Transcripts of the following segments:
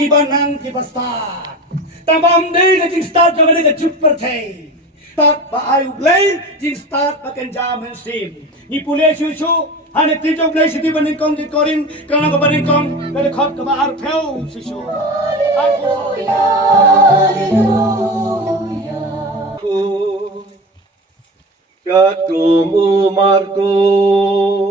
Kibanang kibastar tamam day na jing start na ganit na jumper tay start ba ayu blay jing start ba kan jaman sim ni pule susu hane tijo blay siti baning kong di korin kana ko baning kong kada khot ka ba ar pheu susu haleluya Katumu Marcos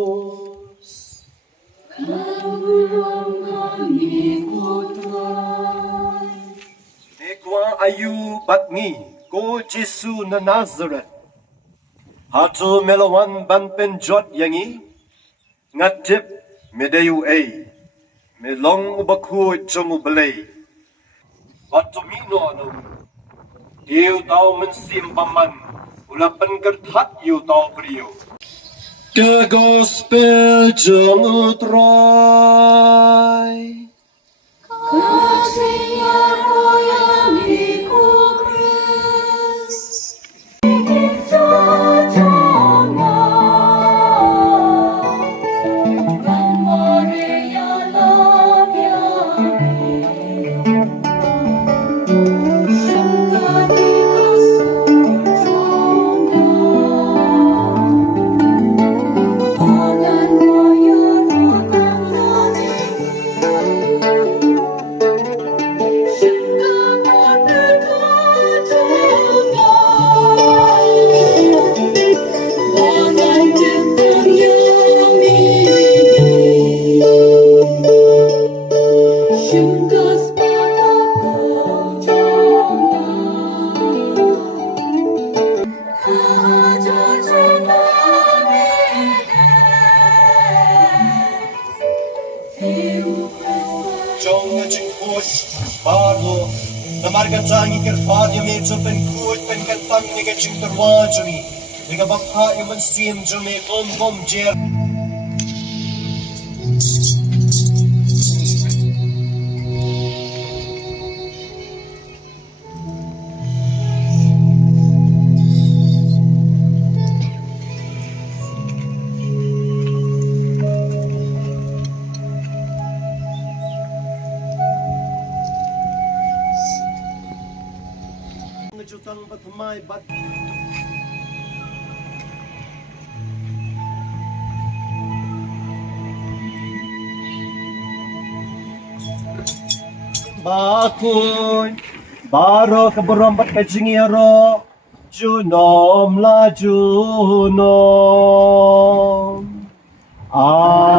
Negwa ayu batngi ko Jesu na Nazareth Hatu melawan ban penjot yangi ngatip medayu melong baku jomu belay Batumino anu Diu tau mensim paman Ulapan kertat yu tau beriu The gospel jong utrai Kasihnya royamiku Christ Ran Maria labiami Sangkani Namargatangi kerfadya medyo penkut penkatang negacing terwajuri Negabakha yaman sim jume om jer Jutang batumay bat Bakun baro keberombat kajingiro junom la junom Oh